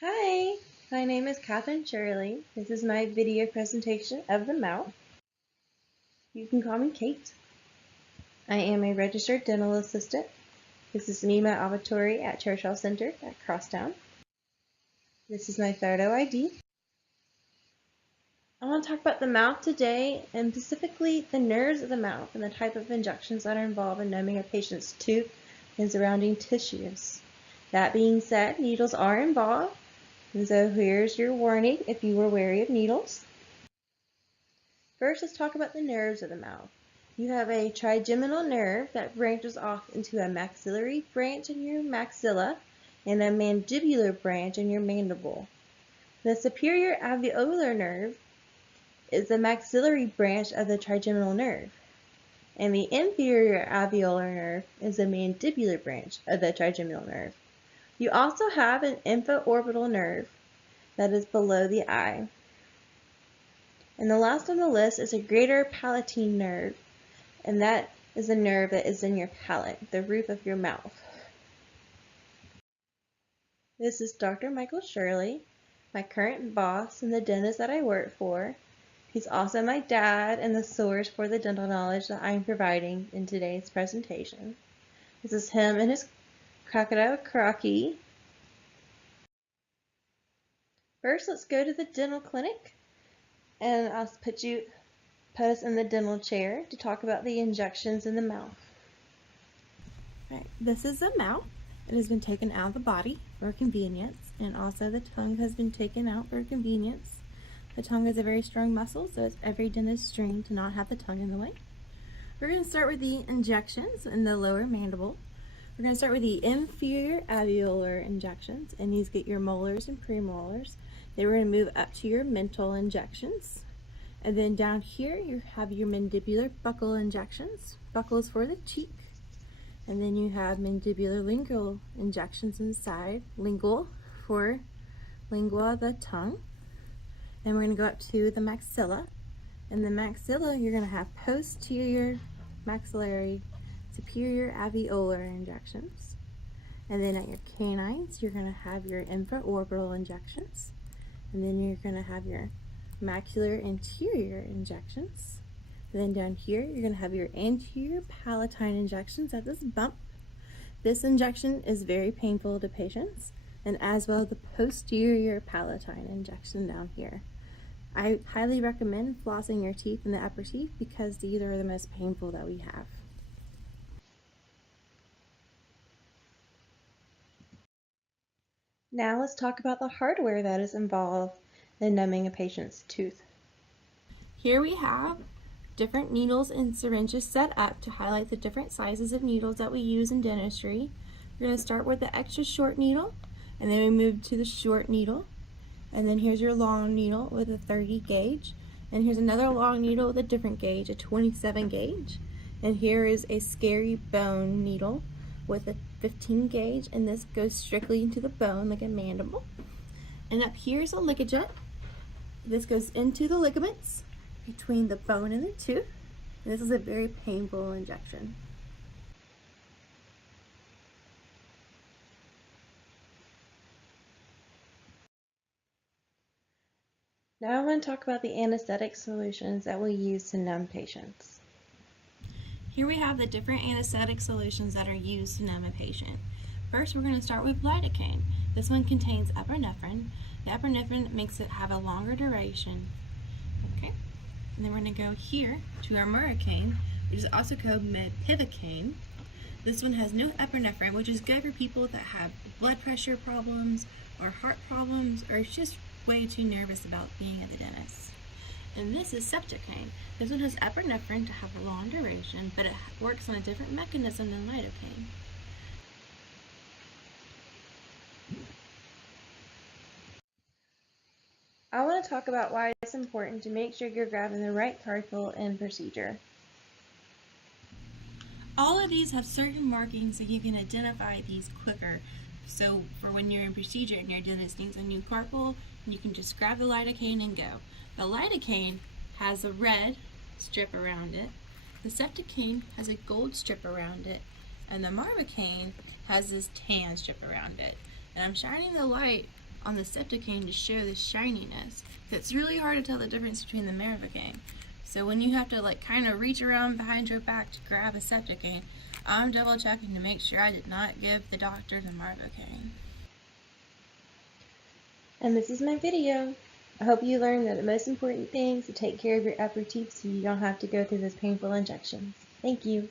Hi, my name is Katherine Shirley. This is my video presentation of the mouth. You can call me Kate. I am a registered dental assistant. This is Nema Auditory at Churchill Center at Crosstown. This is my photo ID. I want to talk about the mouth today, and specifically the nerves of the mouth and the type of injections that are involved in numbing a patient's tooth and surrounding tissues. That being said, needles are involved. And so here's your warning if you were wary of needles. First, let's talk about the nerves of the mouth. You have a trigeminal nerve that branches off into a maxillary branch in your maxilla and a mandibular branch in your mandible. The superior alveolar nerve is the maxillary branch of the trigeminal nerve, and the inferior alveolar nerve is the mandibular branch of the trigeminal nerve. You also have an infraorbital nerve that is below the eye. And the last on the list is a greater palatine nerve, and that is a nerve that is in your palate, the roof of your mouth. This is Dr. Michael Shirley, my current boss and the dentist that I work for. He's also my dad and the source for the dental knowledge that I'm providing in today's presentation. This is him and his crocodile Crocky. First, let's go to the dental clinic, and I'll put us in the dental chair to talk about the injections in the mouth. Right, this is the mouth. It has been taken out of the body for convenience, and also the tongue has been taken out for convenience. The tongue is a very strong muscle, so it's every dentist's dream to not have the tongue in the way. We're going to start with the injections in the lower mandible. We're going to start with the inferior alveolar injections, and these get your molars and premolars. Then we're going to move up to your mental injections. And then down here you have your mandibular buccal injections. Buccal is for the cheek. And then you have mandibular lingual injections inside. Lingual for lingua, the tongue. And we're going to go up to the maxilla. In the maxilla, you're going to have posterior maxillary superior alveolar injections. And then at your canines, you're going to have your infraorbital injections. And then you're going to have your macular anterior injections. And then down here, you're going to have your anterior palatine injections at this bump. This injection is very painful to patients, and as well the posterior palatine injection down here. I highly recommend flossing your teeth in the upper teeth because these are the most painful that we have. Now let's talk about the hardware that is involved in numbing a patient's tooth. Here we have different needles and syringes set up to highlight the different sizes of needles that we use in dentistry. We're going to start with the extra short needle, and then we move to the short needle. And then here's your long needle with a 30 gauge. And here's another long needle with a different gauge, a 27 gauge. And here is a scary bone needle with a 15 gauge, and this goes strictly into the bone like a mandible. And up here is a ligajet. This goes into the ligaments between the bone and the tooth. And this is a very painful injection. Now I want to talk about the anesthetic solutions that we use to numb patients. Here we have the different anesthetic solutions that are used to numb a patient. First, we're going to start with lidocaine. This one contains epinephrine. The epinephrine makes it have a longer duration. Okay, and then we're going to go here to our Muricaine, which is also called mepivacaine. This one has no epinephrine, which is good for people that have blood pressure problems or heart problems, or is just way too nervous about being at the dentist. And this is Septocaine. This one has epinephrine to have a long duration, but it works on a different mechanism than lidocaine. I want to talk about why it's important to make sure you're grabbing the right carpal in procedure. All of these have certain markings so you can identify these quicker. So for when you're in procedure and your dentist needs a new carpal, you can just grab the lidocaine and go. The lidocaine has a red strip around it, the Septocaine has a gold strip around it, and the Marbocaine has this tan strip around it. And I'm shining the light on the Septocaine to show the shininess. It's really hard to tell the difference between the Marvocaine. So when you have to like kind of reach around behind your back to grab a Septocaine, I'm double checking to make sure I did not give the doctor the Marvocaine. And this is my video. I hope you learned that the most important thing is to take care of your upper teeth so you don't have to go through those painful injections. Thank you.